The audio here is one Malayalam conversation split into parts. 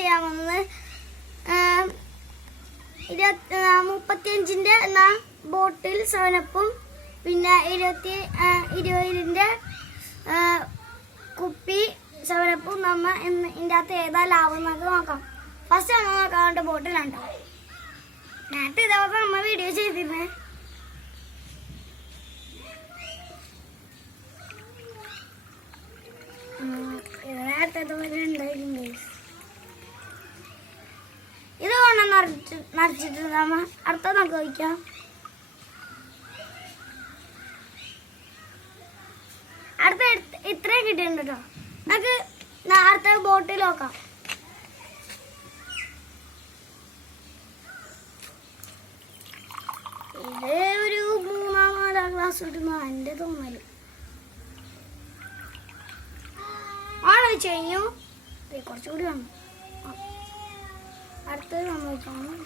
ചെയ്യാൻ പോകുന്നത് 35ന്റെ ബോട്ടിൽ 7-Upഉം പിന്നെ 20ന്റെ കുപ്പി 7-Upഉം നമ്മ ഇതിൻ്റെ അകത്ത് ഏതാ ലാഭം നമുക്ക് നോക്കാം. ഫസ്റ്റ് നമ്മൾ നോക്കാണ്ട് ബോട്ടിലുണ്ടോ. നേരത്തെ ഇതേപോലെ നമ്മ വീഡിയോ ചെയ്തിരുന്നേ. ഇത് വേണം നിറച്ചിട്ട് നമ്മ അടുത്ത നമുക്ക് വയ്ക്കാം. അടുത്ത ഇത്രയും കിട്ടിയിട്ടുണ്ട് കേട്ടോ. നമുക്ക് അടുത്ത ബോട്ടിൽ നോക്കാം. ഇത് ഒരു 3-4 ഗ്ലാസ് കിട്ടുന്ന എൻ്റെ തോന്നല് ആണോ വെച്ച് കഴിഞ്ഞു. കുറച്ചുകൂടി വന്നു. അടുത്തത് നമ്മൾ വെക്കണം.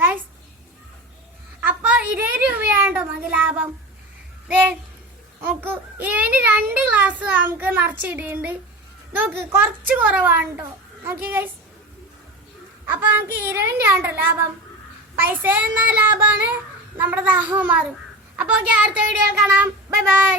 ഗൈസ് അപ്പോൾ 20 രൂപയാണ് നമുക്ക് ലാഭം. നോക്കൂ, ഇതിന് 2 ഗ്ലാസ് നമുക്ക് നിറച്ചിട്ടുണ്ട്. നോക്ക് കുറച്ച് കുറവാണ് കേട്ടോ. നോക്കി ഗൈസ്, അപ്പൊ നമുക്ക് 20 ആണ് ലാഭം. പൈസ എന്ന ലാഭമാണ്, നമ്മുടെ ദാഹവും മാറും. അപ്പോൾ ഓക്കെ, അടുത്ത വീഡിയോയിൽ കാണാം. Bye bye.